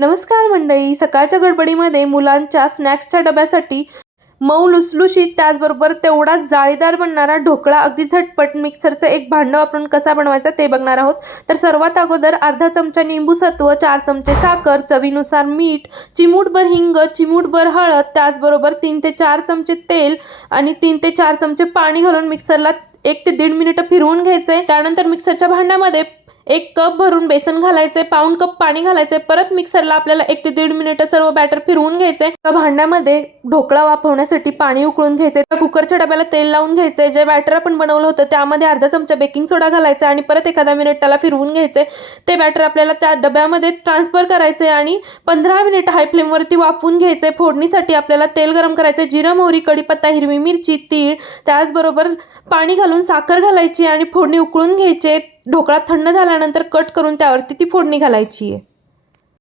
नमस्कार मंडळी, सकाळच्या गडबडीमध्ये मुलांच्या स्नॅक्सच्या डब्यासाठी मऊ लुसलुशीत त्याचबरोबर तेवढाच जाळीदार बनणारा ढोकळा अगदी झटपट मिक्सरचं एक भांडं वापरून कसा बनवायचा ते बघणार आहोत। तर सर्वात अगोदर अर्धा चमचा निंबू सत्व, 4 चमचे साखर, चवीनुसार मीठ, चिमूटभर हिंग, चिमूटभर हळद, त्याचबरोबर 3 ते 4 चमचे तेल आणि 3 ते 4 चमचे पाणी घालून मिक्सरला 1 ते 1.5 मिनिटं फिरवून घ्यायचे। त्यानंतर मिक्सरच्या भांड्यामध्ये 1 कप भरून बेसन घालायचे, पाऊण कप पाणी घालायचे। परत मिक्सरला आपल्याला 1 ते 1.5 मिनिटं सर्व बॅटर फिरवून घ्यायचे। त्या भांड्यामध्ये ढोकळा वाफवण्यासाठी पाणी उकळून घ्यायचे। त्या कुकरच्या डब्याला तेल लावून घ्यायचे। जे बॅटर आपण बनवलं होतं त्यामध्ये अर्धा चमचा बेकिंग सोडा घालायचा आणि परत एखादा मिनिट त्याला फिरवून घ्यायचे। ते बॅटर आपल्याला त्या डब्यामध्ये ट्रान्सफर करायचे आणि 15 मिनिट हाय फ्लेमवरती वाफवून घ्यायचे। फोडणीसाठी आपल्याला तेल गरम करायचे, जिरं, मोहरी, कढीपत्ता, हिरवी मिरची, तीळ, त्याचबरोबर पाणी घालून साखर घालायची आणि फोडणी उकळून घ्यायचे। ढोकळा थंड झाल्यानंतर कट करून त्यावरती ती फोडणी घालायची आहे।